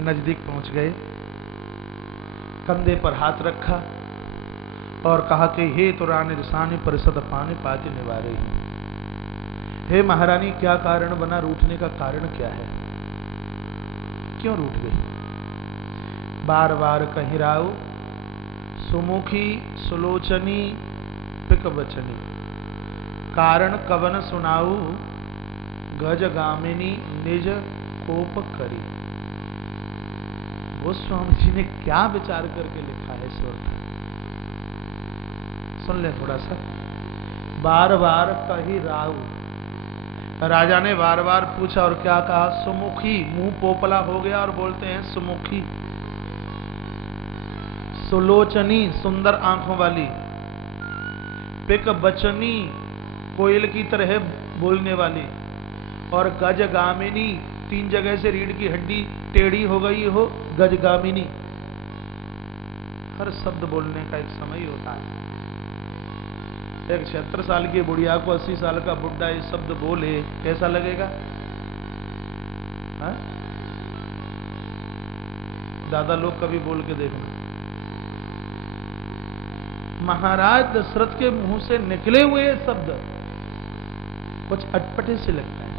नजदीक पहुंच गए, कंधे पर हाथ रखा और कहा कि हे तो रानी रिसानी परिषद पाने पाती निवारे ही। हे महारानी, क्या कारण बना? रूठने का कारण क्या है? क्यों रूठ गई? बार बार कहीं राव सुमुखी सुलोचनी पिक बचनी, कारण कवन सुनाऊ गज गामिनी निज कोप करी। गोस्वामी जी ने क्या विचार करके लिखा है स्वर्थ, सुन ले थोड़ा सा। बार बार कही राव, राजा ने बार बार पूछा और क्या कहा? सुमुखी, मुंह पोपला हो गया और बोलते हैं सुमुखी। सुलोचनी, सुंदर आंखों वाली। पिक बचनी, कोयल की तरह बोलने वाली। और गजगामिनी, 3 जगह से रीढ़ की हड्डी टेढ़ी हो गई हो, गजगामिनी। हर शब्द बोलने का एक समय होता है। एक 76 साल की बुढ़िया को 80 साल का बुढ़ा ये शब्द बोले, कैसा लगेगा? हा? दादा लोग कभी बोल के देखना। महाराज दशरथ के मुंह से निकले हुए शब्द कुछ अटपटे से लगता है,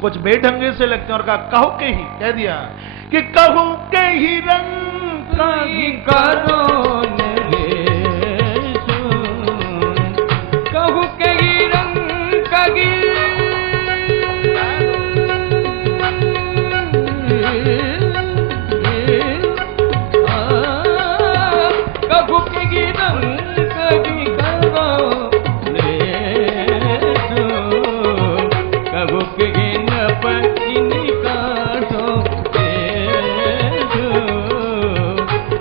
कुछ बेढंगे से लगते हैं। और कहा कहो के ही, कह दिया कि कहो के ही रंग करो कहू के ही रंग कगी कहू के ही रंग कगी करो कहू के ही नपकिनी काटो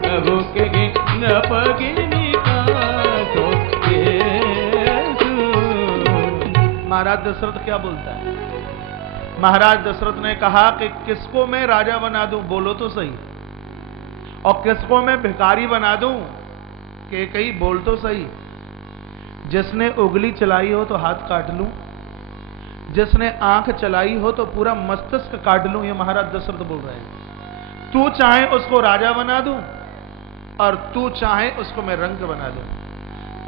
कहू के ही नपकिनी काटो। महाराज दशरथ क्या बोलता है? महाराज दशरथ ने कहा कि किसको मैं राजा बना दूं, बोलो तो सही। और किसको मैं भिखारी बना दूं, कि कहीं बोल तो सही। जिसने उंगली चलाई हो तो हाथ काट लूं, जिसने आंख चलाई हो तो पूरा मस्तिष्क काट लूं। ये महाराज दशरथ बोल रहे हैं। तू चाहे उसको राजा बना दूं और तू चाहे उसको मैं रंक बना दूं।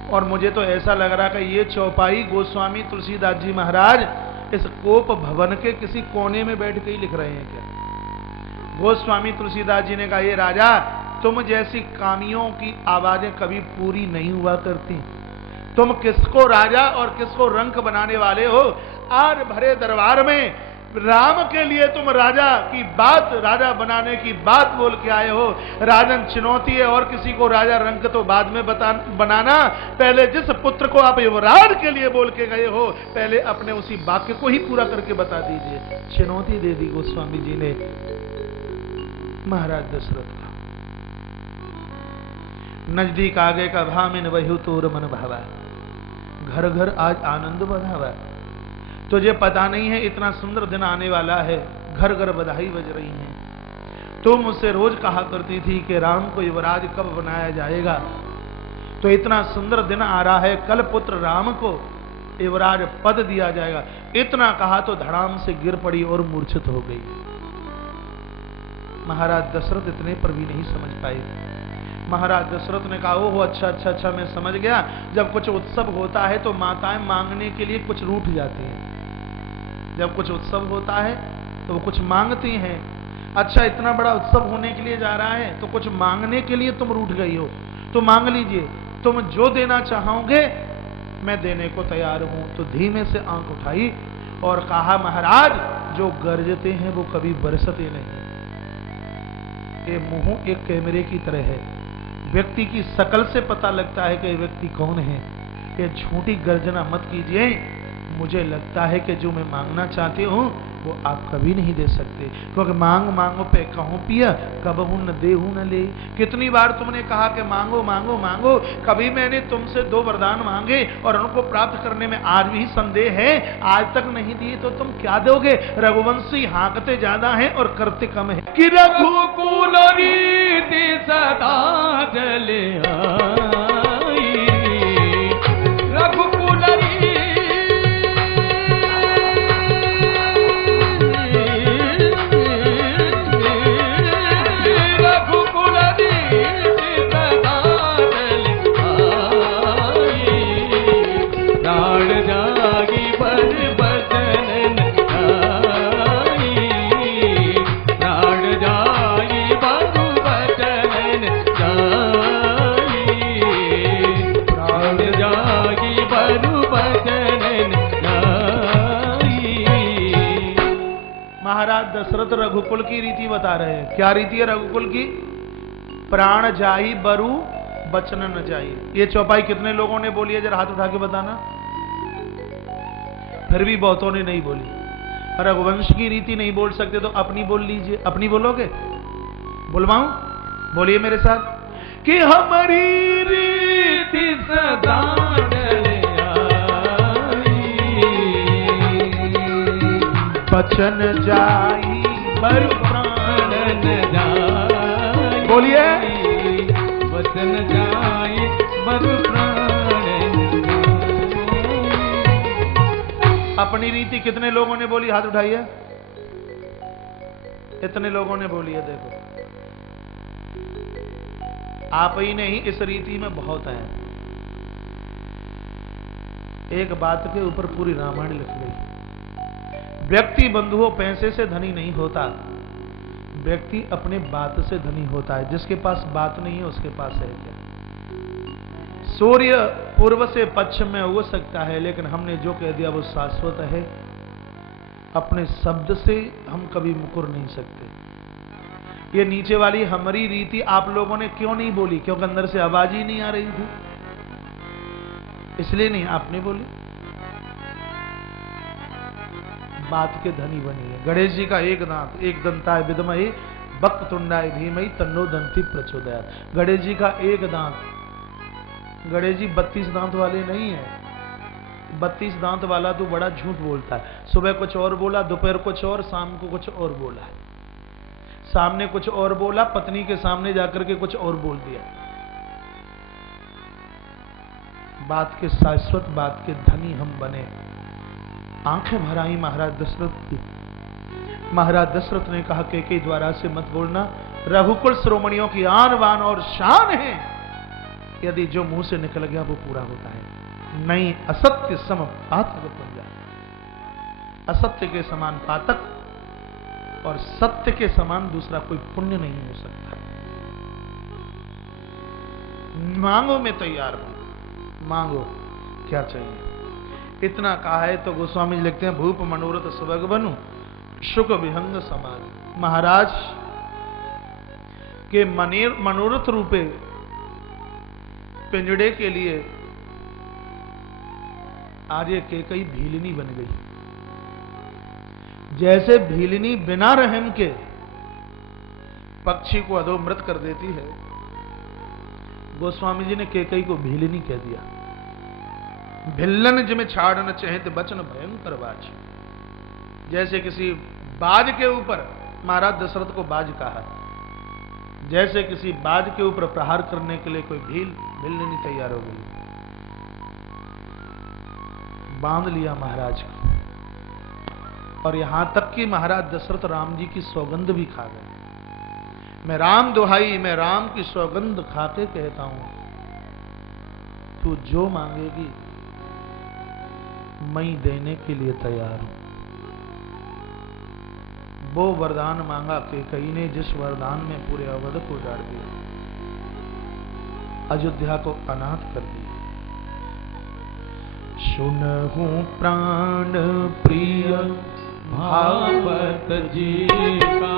और मुझे तो ऐसा लग रहा कि ये चौपाई गोस्वामी तुलसीदास जी महाराज इस कोप भवन के किसी कोने में बैठ के ही लिख रहे हैं क्या? गोस्वामी तुलसीदास जी ने कहा, ये राजा, तुम जैसी कामियों की आवाजें कभी पूरी नहीं हुआ करती। तुम किसको राजा और किसको रंक बनाने वाले हो? आज भरे दरबार में राम के लिए तुम राजा की बात, राजा बनाने की बात बोल के आए हो। राजन चुनौती है, और किसी को राजा रंक तो बाद में बनाना। पहले जिस पुत्र को आप युवराज के लिए बोल के गए हो, पहले अपने उसी वाक्य को ही पूरा करके बता दीजिए। चुनौती दे दी गोस्वामी जी ने महाराज दशरथ का। नजदीक आगे का भामिन वही तोर मन भावा, घर घर आज आनंद बधावा। तुझे पता नहीं है इतना सुंदर दिन आने वाला है, घर घर बधाई बज रही है। तुम मुझसे रोज कहा करती थी कि राम को युवराज कब बनाया जाएगा, तो इतना सुंदर दिन आ रहा है, कल पुत्र राम को युवराज पद दिया जाएगा। इतना कहा तो धड़ाम से गिर पड़ी और मूर्छित हो गई। महाराज दशरथ इतने पर भी नहीं समझ पाए। महाराज दशरथ ने कहा, ओहो अच्छा अच्छा अच्छा, मैं समझ गया। जब कुछ उत्सव होता है तो माताएं मांगने के लिए कुछ रूठ जाती हैं। जब कुछ उत्सव होता है तो वो कुछ मांगती हैं। अच्छा, इतना बड़ा उत्सव होने के लिए जा रहा है तो कुछ मांगने के लिए तुम रूठ गई हो, तो मांग लीजिए। तुम जो देना चाहोगे मैं देने को तैयार हूं। तो धीमे से आंख उठाई और कहा, महाराज, जो गरजते हैं वो कभी बरसते नहीं। ये मुंह एक कैमरे की तरह है, व्यक्ति की शकल से पता लगता है कि व्यक्ति कौन है। ये झूठी गर्जना मत कीजिए। मुझे लगता है कि जो मैं मांगना चाहती हूँ वो आप कभी नहीं दे सकते, क्योंकि मांग मांगो पे कहूँ पिया, कब हूं न देहू न ले। कितनी बार तुमने कहा कि मांगो मांगो मांगो, कभी मैंने तुमसे 2 वरदान मांगे और उनको प्राप्त करने में आज भी संदेह है। आज तक नहीं दिए तो तुम क्या दोगे? रघुवंशी हाँकते ज्यादा है और करते कम है। कि रघुकुल रीति सदा चले आई, दशरथ रघुकुल की रीति बता रहे हैं। क्या रीति है रघुकुल की? प्राण जाई बरु बचन न जाई। ये चौपाई कितने लोगों ने बोली है? जरा हाथ उठा के बताना। फिर भी बहुतों ने नहीं बोली। रघुवंश की रीति नहीं बोल सकते तो अपनी बोल लीजिए। अपनी बोलोगे? बुलवाऊं? बोलिए मेरे साथ कि हमारी रीति सदा चले बचन जाई बरु प्राण न जाई। बोलिए बचन जाई बरु प्राण न जाई। अपनी रीति कितने लोगों ने बोली? हाथ उठाइए। इतने लोगों ने बोली है। देखो आप ही नहीं, इस रीति में बहुत है। एक बात के ऊपर पूरी रामायण लिख गई। व्यक्ति बंधुओं पैसे से धनी नहीं होता, व्यक्ति अपने बात से धनी होता है। जिसके पास बात नहीं है उसके पास है क्या? सूर्य पूर्व से पश्चिम में उग सकता है, लेकिन हमने जो कह दिया वो शाश्वत है। अपने शब्द से हम कभी मुकर नहीं सकते। ये नीचे वाली हमारी रीति आप लोगों ने क्यों नहीं बोली? क्योंकि अंदर से आवाज ही नहीं आ रही थी, इसलिए नहीं आपने बोली। बात के धनी बनी है। गणेश जी का एक दांत, एक दंताय विद्महे वक्रतुंडाय धीमहि तन्नो दंति प्रचोदयात्। गणेश जी का एक दांत। गणेश जी 32 दांत वाले नहीं है। 32 दांत वाला तो बड़ा झूठ बोलता है। सुबह कुछ और बोला, दोपहर कुछ और, शाम को कुछ और बोला। सामने कुछ और बोला, पत्नी के सामने जाकर के कुछ और बोल दिया। बात के शाश्वत, बात के धनी हम बने। आंखें भर आई महाराज दशरथ की। महाराज दशरथ ने कहा कैकेयी द्वारा से मत बोलना, रघुकुल श्रोमणियों की आन बान और शान है। यदि जो मुंह से निकल गया वो पूरा होता है। नहीं असत्य सम पातक पुण्य। असत्य के समान पातक और सत्य के समान दूसरा कोई पुण्य नहीं हो सकता। मांगो मैं तैयार हूं, मांगो क्या चाहिए। इतना कहा है तो गोस्वामी जी लिखते हैं भूप मनोरथ सुभग बनु शुक विहंग समान। महाराज के मनोरथ रूपे पिंजड़े के लिए आर्य कैकेयी भीलिनी बन गई। जैसे भीलिनी बिना रहम के पक्षी को अधोमृत कर देती है, गोस्वामी जी ने कैकेयी को भीलिनी कह दिया। भिल्लन जिमे छाड़ न चहित बचन भयंकर बाज। जैसे किसी बाज के ऊपर, महाराज दशरथ को बाज कहा, जैसे किसी बाज के ऊपर प्रहार करने के लिए कोई भिल्लनी तैयार हो गई। बांध लिया महाराज को। और यहां तक कि महाराज दशरथ राम जी की सौगंध भी खा गए। मैं राम दुहाई, मैं राम की सौगंध खाके कहता हूं, तू जो मांगेगी मैं देने के लिए तैयार हूं। वो वरदान मांगा कैकेयी ने जिस वरदान में पूरे अवध को उजाड़ दिया, अयोध्या को अनाथ कर दिया। सुनहु प्राण प्रिय भावत जी का,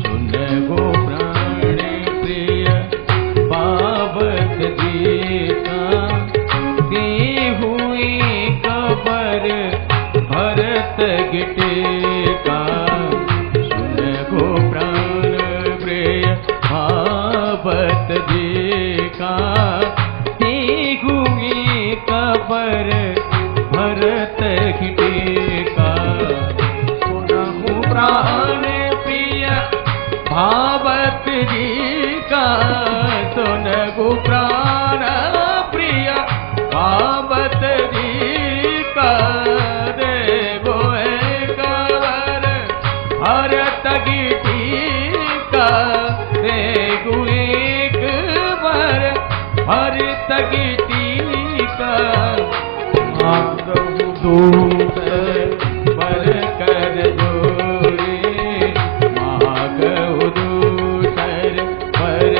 सुनहु प्राण प्रिय भावत जी का, दी हुई कबर भरत गिटे का। सुनहु प्राण प्रिय भावत जी का, दी हुई कबर भरत गिटे का। सुनहु प्राण प्रिय भावत जी का, सुनहु प्राण प्रिय भावत जी का, देवो कवर भरत गिटी का, देगु एक बर भरत गिटी का। मांगहु दूत बर कर जोरे, मांगहु दूसर बर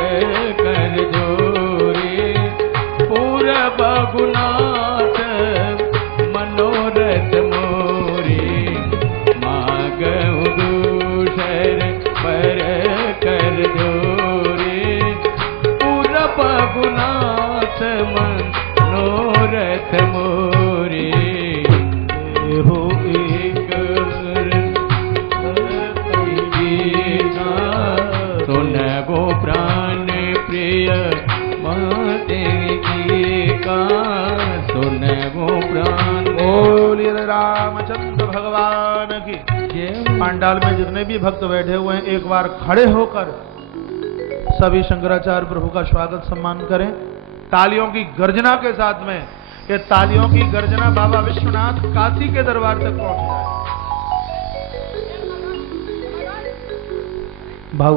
कर जोरे, पूरब गुनाथ मनोरथ मोरे, मांगहु दूसर पंडाल में जितने भी भक्त बैठे हुए हैं एक बार खड़े होकर सभी शंकराचार्य प्रभु का स्वागत सम्मान करें। तालियों की गर्जना के साथ में, ये तालियों की गर्जना बाबा विश्वनाथ काशी के दरबार तक पहुंच जाए। भाऊ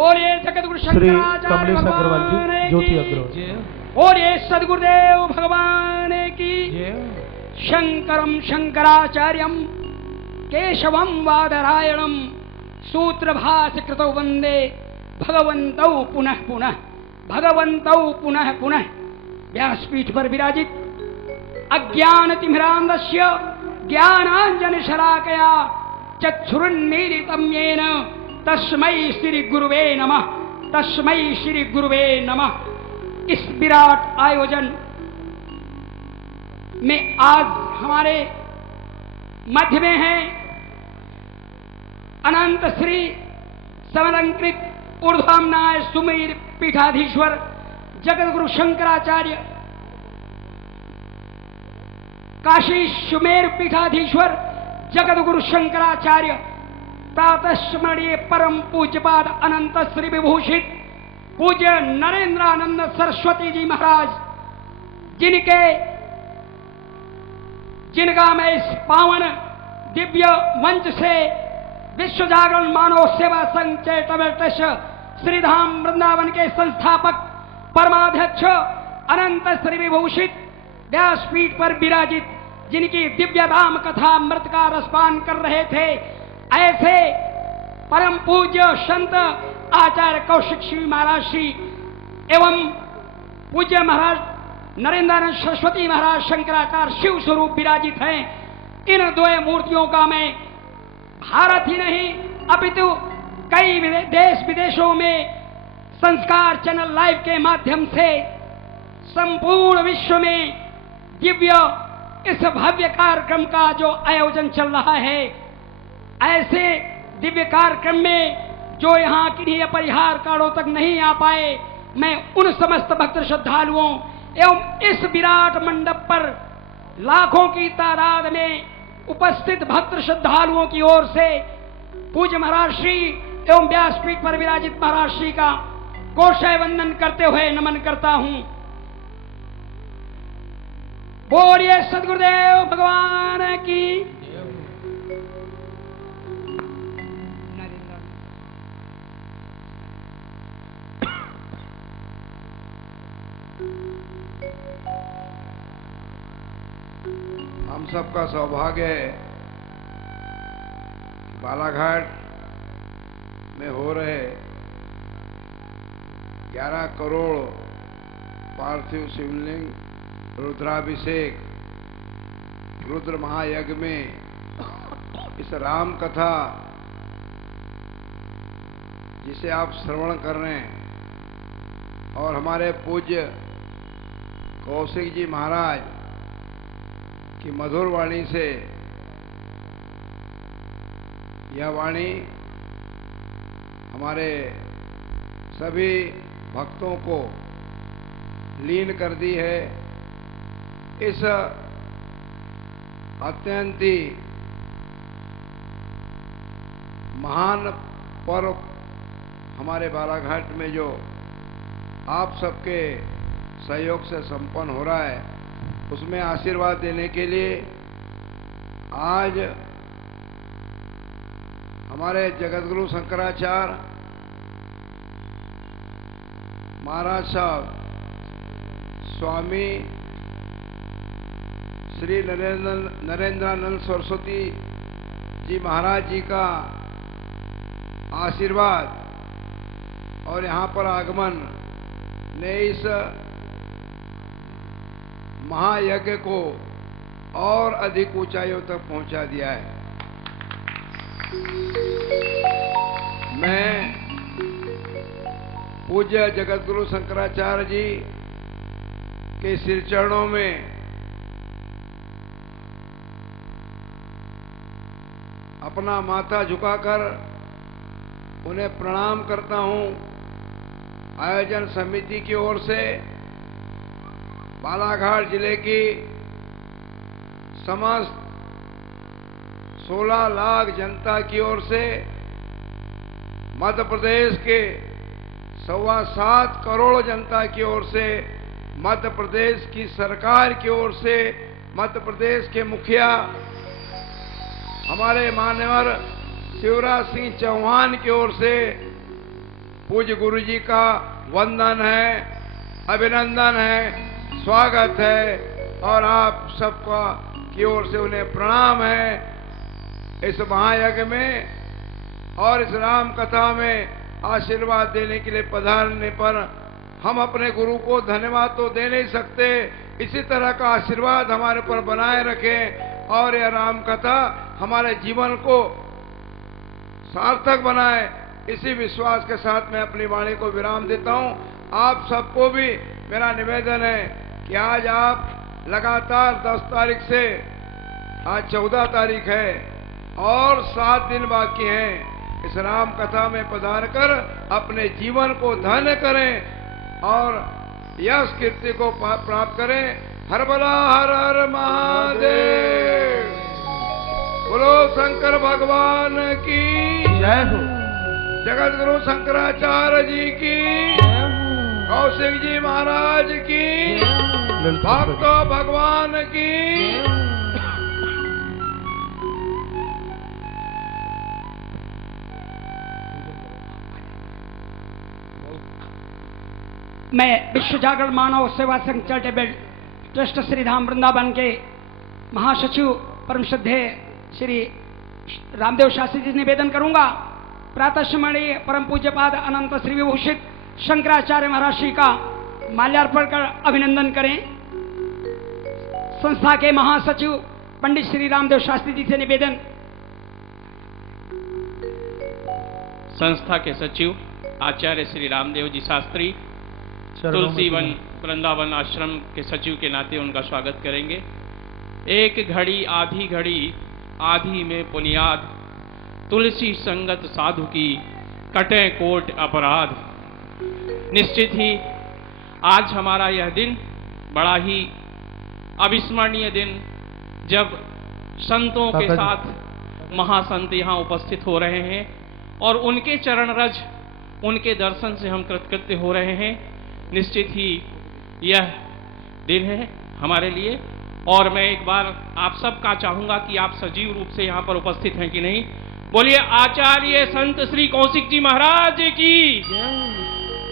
और ये जगतगुरु श्री शंकराचार्य कमलेश अग्रवाल जी, भगवान ज्योति की अग्रवाल। और ये सदगुरुदेव भगवान की शंकरम शंकराचार्यम केशवम वादरायणम सूत्रभाष्य कृतौ वंदे भगवन्तौ पुनः पुनः भगवन्तौ पुनः पुनः। व्यासपीठ पर विराजित अज्ञानतिमिरान्धस्य ज्ञानाञ्जनशलाकया चक्षुरुन्मीलितं येन तस्मै श्री गुरुवे नमः, तस्मै श्री गुरुवे नमः। इस विराट आयोजन में आज हमारे मध्य में हैं अनंत श्री समलंकृत ऊर्ध्वामनाय सुमेर पीठाधीश्वर जगतगुरु शंकराचार्य, काशी सुमेर पीठाधीश्वर जगतगुरु शंकराचार्य, प्रातः स्मरणीय परम पूज्यपाद अनंत श्री विभूषित पूज्य नरेंद्रानंद सरस्वती जी महाराज, जिनका मैं इस पावन दिव्य मंच से विश्व जागरण मानव सेवा संघ चैरिटेबल ट्रस्ट श्रीधाम वृंदावन के संस्थापक परमाध्यक्ष अनंत श्री विभूषित व्यासपीठ पर विराजित, जिनकी दिव्य राम कथा मृत का रसपान कर रहे थे, ऐसे परम पूज्य संत आचार्य कौशिक श्री महाराज श्री एवं पूज्य महाराज नरेंद्रानंद सरस्वती महाराज शंकराचार्य शिव स्वरूप विराजित हैं। इन दो मूर्तियों का मैं भारत ही नहीं अपितु कई देश विदेशों में संस्कार चैनल लाइव के माध्यम से संपूर्ण विश्व में दिव्य इस भव्य कार्यक्रम का जो आयोजन चल रहा है, ऐसे दिव्य कार्यक्रम में जो यहाँ किन्हीं अपरिहार कारणों तक नहीं आ पाए, मैं उन समस्त भक्त श्रद्धालुओं एवं इस विराट मंडप पर लाखों की तादाद में उपस्थित भक्त श्रद्धालुओं की ओर से पूज्य महाराज श्री एवं व्यासपीठ पर विराजित महाराज श्री का कोशय वंदन करते हुए नमन करता हूं। बोलिए सदगुरुदेव भगवान की। हम सबका सौभाग्य है बालाघाट में हो रहे 11 करोड़ पार्थिव शिवलिंग रुद्राभिषेक रुद्र महायज्ञ में इस राम कथा जिसे आप श्रवण कर रहे हैं और हमारे पूज्य कौशिक जी महाराज की मधुर वाणी से यह वाणी हमारे सभी भक्तों को लीन कर दी है। इस अत्यंत ही महान पर्व हमारे बालाघाट में जो आप सबके सहयोग से संपन्न हो रहा है, उसमें आशीर्वाद देने के लिए आज हमारे जगतगुरु शंकराचार्य महाराज साहब स्वामी श्री नरेंद्रानंद सरस्वती जी महाराज जी का आशीर्वाद और यहाँ पर आगमन ने इस महायज्ञ को और अधिक ऊंचाइयों तक पहुंचा दिया है। मैं पूज्य जगतगुरु शंकराचार्य जी के सिर चरणों में अपना माथा झुकाकर उन्हें प्रणाम करता हूं। आयोजन समिति की ओर से बालाघाट जिले की समस्त 16 लाख जनता की ओर से, मध्य प्रदेश के 7.25 करोड़ जनता की ओर से, मध्य प्रदेश की सरकार की ओर से, मध्य प्रदेश के मुखिया हमारे माननीय शिवराज सिंह चौहान की ओर से पूज्य गुरु जी का वंदन है, अभिनंदन है, स्वागत है और आप सबका की ओर से उन्हें प्रणाम है। इस महायज्ञ में और इस राम कथा में आशीर्वाद देने के लिए पधारने पर हम अपने गुरु को धन्यवाद तो दे नहीं सकते, इसी तरह का आशीर्वाद हमारे पर बनाए रखें और यह राम कथा हमारे जीवन को सार्थक बनाए। इसी विश्वास के साथ मैं अपनी वाणी को विराम देता हूं। आप सबको भी मेरा निवेदन है कि आज आप लगातार 10 तारीख से आज 14 तारीख है और 7 दिन बाकी हैं। इस राम कथा में पधार कर अपने जीवन को धन्य करें और यश कीर्ति को प्राप्त करें। हर बला हर हर महादेव। बोलो शंकर भगवान की जय हो। जगत गुरु शंकराचार्य जी की, कौशिक जी महाराज की, भक्त भगवान की। मैं विश्व जागरण मानव सेवा संघ चैरिटेबल ट्रस्ट श्रीधाम वृंदावन के महासचिव परम श्रद्धेय श्री रामदेव शास्त्री जी से निवेदन करूंगा, प्रातः स्मरणीय परम पूज्यपाद अनंत श्री विभूषित शंकराचार्य महाराज श्री का माल्यार्पण कर अभिनंदन करें। संस्था के महासचिव पंडित श्री रामदेव शास्त्री जी से निवेदन। संस्था के सचिव आचार्य श्री रामदेव जी शास्त्री तुलसी वन वृंदावन आश्रम के सचिव के नाते उनका स्वागत करेंगे। एक घड़ी आधी में बुनियाद, तुलसी संगत साधु की कटे कोट अपराध। निश्चित ही आज हमारा यह दिन बड़ा ही अविस्मरणीय दिन, जब संतों के साथ महासंत यहाँ उपस्थित हो रहे हैं और उनके चरण रज, उनके दर्शन से हम कृतकृत्य हो रहे हैं। निश्चित ही यह दिन है हमारे लिए और मैं एक बार आप सबका चाहूंगा कि आप सजीव रूप से यहाँ पर उपस्थित हैं कि नहीं। बोलिए आचार्य संत श्री कौशिक जी महाराज की,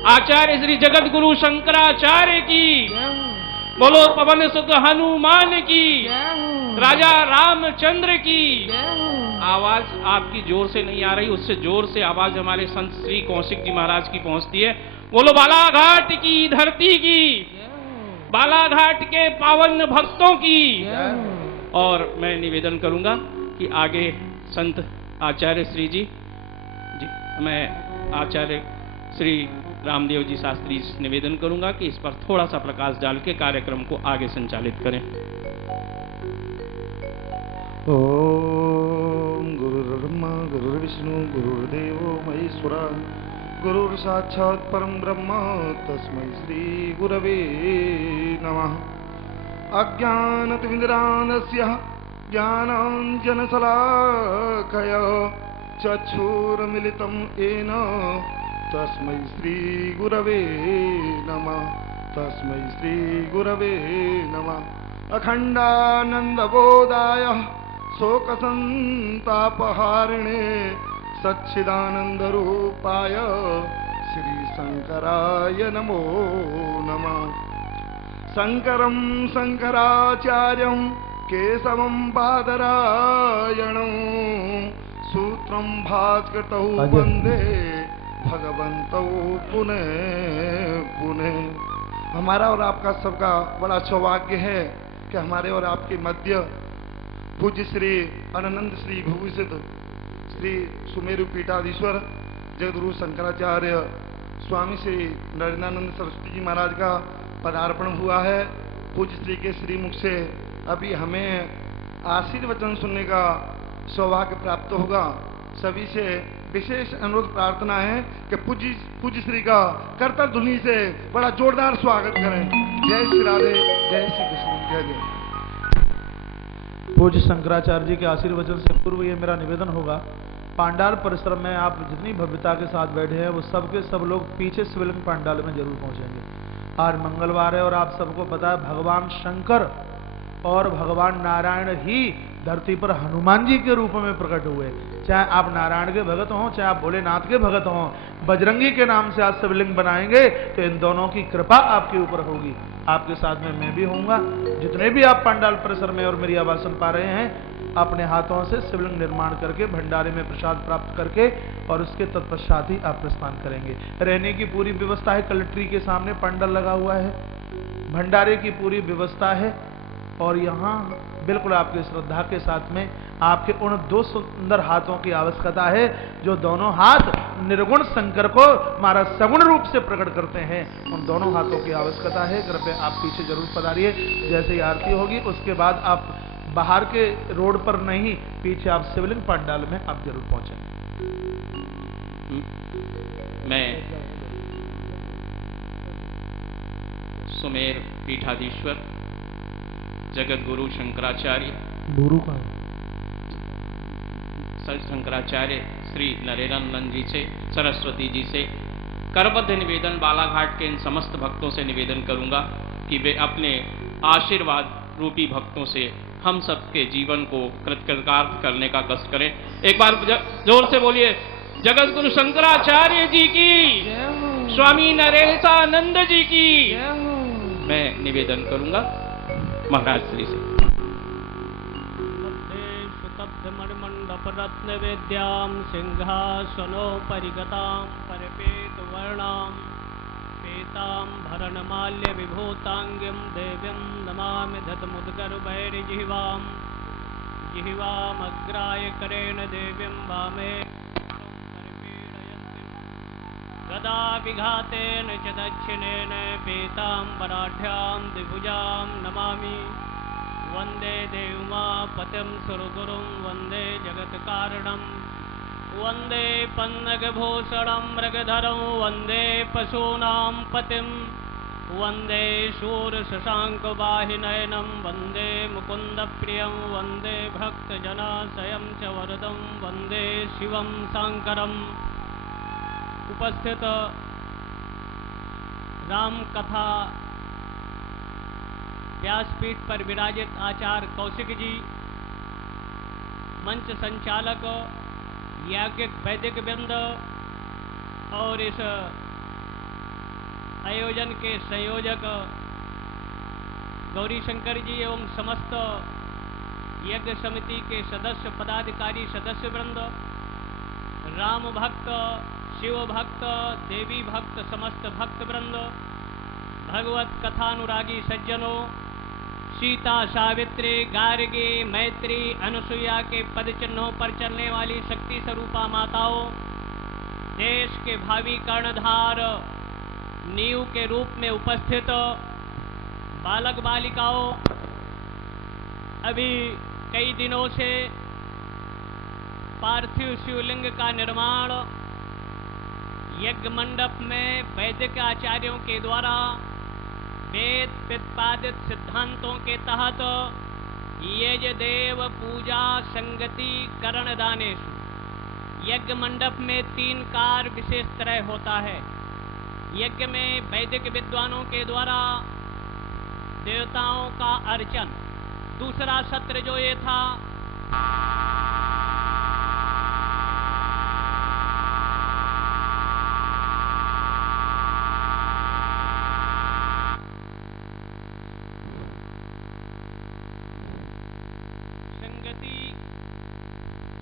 आचार्य श्री जगत गुरु शंकराचार्य की, बोलो पवन सुत हनुमान की, राजा रामचंद्र की। आवाज आपकी जोर से नहीं आ रही, उससे जोर से आवाज हमारे संत श्री कौशिक जी महाराज की पहुंचती है। बोलो बालाघाट की धरती की, बालाघाट के पावन भक्तों की। और मैं निवेदन करूंगा कि आगे संत आचार्य श्री जी, मैं आचार्य श्री रामदेव जी शास्त्री से निवेदन करूंगा कि इस पर थोड़ा सा प्रकाश डाल के कार्यक्रम को आगे संचालित करें। ओम गुरुर्ब्रह्मा गुरुर्विष्णु गुरुर्देवो महेश्वरा गुरुर् साक्षात् परम ब्रह्म तस्मै श्री गुरवे नमः। अज्ञानतिमिरान्धस्य ज्ञानाञ्जनशलाकया चक्षुरुन्मीलितं येन तस्मै श्री गुरवे नमः। तस्मै श्री गुरवे नमः। अखण्डानन्दबोधाय शोकसन्तापहारिणे सच्चिदानन्दरूपाय श्रीशङ्कराय नमो नमः। शङ्करं शङ्कराचार्यं केशवं बादरायणं सूत्रं भास्करौ वन्दे भगवन्तौ पुनः पुनः। हमारा और आपका सबका बड़ा सौभाग्य है कि हमारे और आपके मध्य पूज्य श्री अनंत श्री भूषित श्री सुमेरु पीठाधीश्वर जगद्गुरु शंकराचार्य स्वामी श्री नरेंद्रानंद सरस्वती जी महाराज का पदार्पण हुआ है। पूज्य श्री के श्रीमुख से अभी हमें आशीर्वचन सुनने का सौभाग्य प्राप्त होगा। सभी से विशेष अनुरोध प्रार्थना है कि पूज्य श्री का करतर ध्वनि से बड़ा जोरदार स्वागत करें। जय श्री राधे, जय श्री कृष्ण, जय जय। पूज्य शंकराचार्य जी के आशीर्वचन से पूर्व ये मेरा निवेदन होगा, पांडाल परिसर में आप जितनी भव्यता के साथ बैठे हैं वो सब के सब लोग पीछे शिवलिंग पांडाल में जरूर पहुंचेंगे। आज मंगलवार है और आप सबको पता है भगवान शंकर और भगवान नारायण ही धरती पर हनुमान जी के रूप में प्रकट हुए। चाहे आप नारायण के भगत हों, चाहे आप भोलेनाथ के भगत हों, बजरंगी के नाम से आज शिवलिंग बनाएंगे तो इन दोनों की कृपा आपके ऊपर होगी। आपके साथ में मैं भी होऊंगा। जितने भी आप पंडाल परिसर में और मेरी आवाज सुन पा रहे हैं, अपने हाथों से शिवलिंग निर्माण करके भंडारे में प्रसाद प्राप्त करके और उसके तत्पश्चात ही आप प्रस्थान करेंगे। रहने की पूरी व्यवस्था है, कलेक्ट्री के सामने पंडाल लगा हुआ है, भंडारे की पूरी व्यवस्था है और यहाँ बिल्कुल आपकी श्रद्धा के साथ में आपके उन दो सुंदर हाथों की आवश्यकता है जो दोनों हाथ निर्गुण शंकर को हमारा सगुण रूप से प्रकट करते हैं। उन दोनों हाथों की आवश्यकता है। कृपया आप पीछे जरूर पधारिए। जैसे ही आरती होगी उसके बाद आप बाहर के रोड पर नहीं, पीछे आप शिवलिंग पंडाल में आप जरूर पहुंचेंगे। मैं सुमेर पीठाधीश्वर जगत गुरु शंकराचार्य गुरु का शंकराचार्य श्री नरेंद्रानंद जी से, सरस्वती जी से करबद्ध निवेदन बालाघाट के इन समस्त भक्तों से निवेदन करूंगा कि वे अपने आशीर्वाद रूपी भक्तों से हम सबके जीवन को कृतकृतार्थ करने का कष्ट करें। एक बार जोर से बोलिए, जगत गुरु शंकराचार्य जी की, स्वामी नरेंद्रानंद जी की। मैं निवेदन करूंगा महाराज श्री से। रत्न विद्यां सिंहासनोपरिगतां परिपेत वर्णां पीताम्बरणमाल्य विभूतांगीं देवीं नमामि धतमुद्गर्भैर्जिह्वां जिह्वामग्राय करेण देवीं वामे गदा विघातेन च दक्षिणेन पीताम्बराढ्यां द्विभुजां नमामि। वंदे देवमापतिं सुरगुरुं वंदे जगत्कारणं वंदे पन्नगभूषणं मृगधरं वंदे पशूनां पतिं वंदे शूरशशाङ्कवाहिनयनं वंदे मुकुन्दप्रियं वंदे भक्तजनाशयं च वरदं वंदे शिवं शङ्करम्। उपस्थित रामकथा व्यासपीठ पर विराजित आचार्य कौशिक जी, मंच संचालक याज्ञिक वैदिक वृंद और इस आयोजन के संयोजक गौरी शंकर जी एवं समस्त यज्ञ समिति के सदस्य पदाधिकारी सदस्य वृंद, राम भक्त, शिव भक्त, देवी भक्त, समस्त भक्त वृंद, भगवत कथानुरागी सज्जनों, सीता, सावित्री, गार्गी, मैत्री, अनुसुईया के पद चिन्हों पर चलने वाली शक्ति स्वरूपा माताओं, देश के भावी कर्णधार नींव के रूप में उपस्थित बालक बालिकाओं, अभी कई दिनों से पार्थिव शिवलिंग का निर्माण यज्ञ मंडप में वैदिक आचार्यों के द्वारा वेद प्रतिपादित सिद्धांतों के तहत यज देव पूजा संगति करण दानेषु यज्ञ मंडप में 3 कार्य विशेष तरह होता है। यज्ञ में वैदिक विद्वानों के द्वारा देवताओं का अर्चन, दूसरा सत्र जो ये था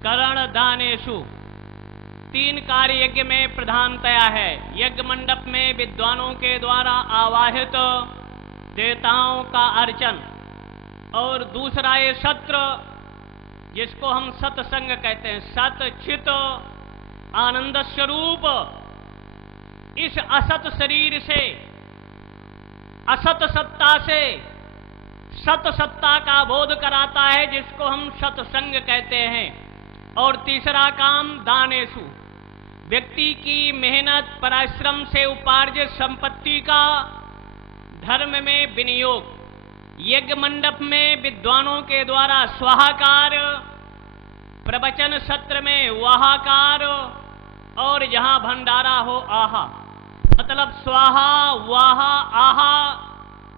करण दानेषु 3 कार्य यज्ञ में प्रधानतया है। यज्ञ मंडप में विद्वानों के द्वारा आवाहित देवताओं का अर्चन और दूसरा ये सत्र जिसको हम सत्संग कहते हैं, सत चित आनंद स्वरूप इस असत शरीर से असत सत्ता से सत सत्ता का बोध कराता है जिसको हम सत्संग कहते हैं। और तीसरा काम दानेषु, व्यक्ति की मेहनत परिश्रम से उपार्जित संपत्ति का धर्म में विनियोग, यज्ञ मंडप में विद्वानों के द्वारा स्वाहाकार, प्रवचन सत्र में वाहाकार और जहां भंडारा हो आहा, मतलब स्वाहा वाहा आहा,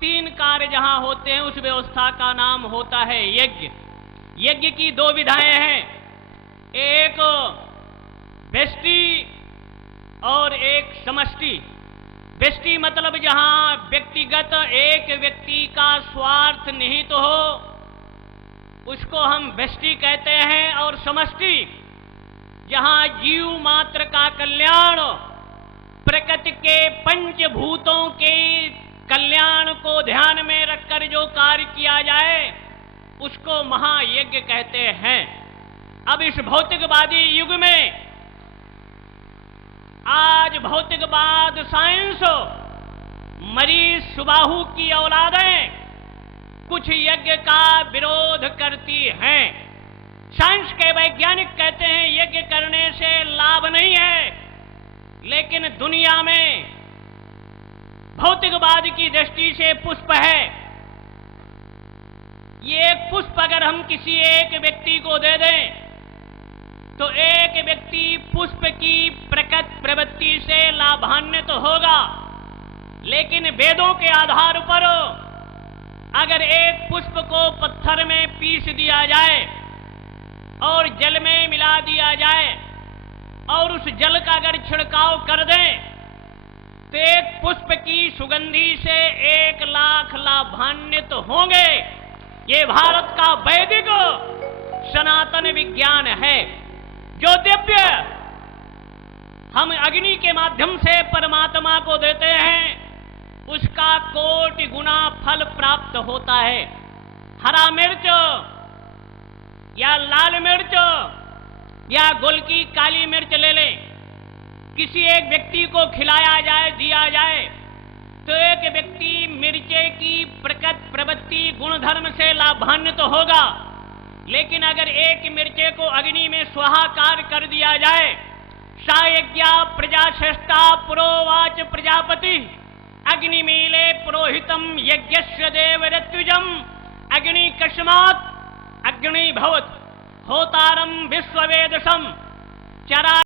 3 कार्य जहां होते हैं उस व्यवस्था का नाम होता है यज्ञ। यज्ञ की 2 विधाएं हैं, एक व्यष्टि और एक समष्टि। व्यष्टि मतलब जहां व्यक्तिगत एक व्यक्ति का स्वार्थ निहित तो हो उसको हम व्यष्टि कहते हैं, और समष्टि जहां जीव मात्र का कल्याण, प्रकृति के पंचभूतों के कल्याण को ध्यान में रखकर जो कार्य किया जाए उसको महायज्ञ कहते हैं। अब इस भौतिकवादी युग में आज भौतिकवाद साइंस मरीज सुबाहु की औलादें कुछ यज्ञ का विरोध करती हैं। साइंस के वैज्ञानिक कहते हैं यज्ञ करने से लाभ नहीं है, लेकिन दुनिया में भौतिकवाद की दृष्टि से पुष्प है। ये एक पुष्प अगर हम किसी एक व्यक्ति को दे दें तो एक व्यक्ति पुष्प की प्रकट प्रवृत्ति से लाभान्वित तो होगा, लेकिन वेदों के आधार पर अगर एक पुष्प को पत्थर में पीस दिया जाए और जल में मिला दिया जाए और उस जल का अगर छिड़काव कर दें तो एक पुष्प की सुगंधी से 1 लाख लाभान्वित होंगे। ये भारत का वैदिक सनातन विज्ञान है। जो दिव्य हम अग्नि के माध्यम से परमात्मा को देते हैं उसका कोटि गुना फल प्राप्त होता है। हरा मिर्च या लाल मिर्च या गुल की काली मिर्च ले लें, किसी एक व्यक्ति को खिलाया जाए, दिया जाए तो एक व्यक्ति मिर्चे की प्रकट प्रवृत्ति गुणधर्म से लाभान्वित तो होगा, लेकिन अगर एक मिर्चे को अग्नि में स्वाहाकार कर दिया जाए, सायज्ञा प्रजाश्रेष्ठा पुरोवाच प्रजापति अग्निमीले पुरोहितम यज्ञस्य देव ऋत्विजम अग्नि कस्मात् अग्नि भवत होतारम विश्ववेदसम चरा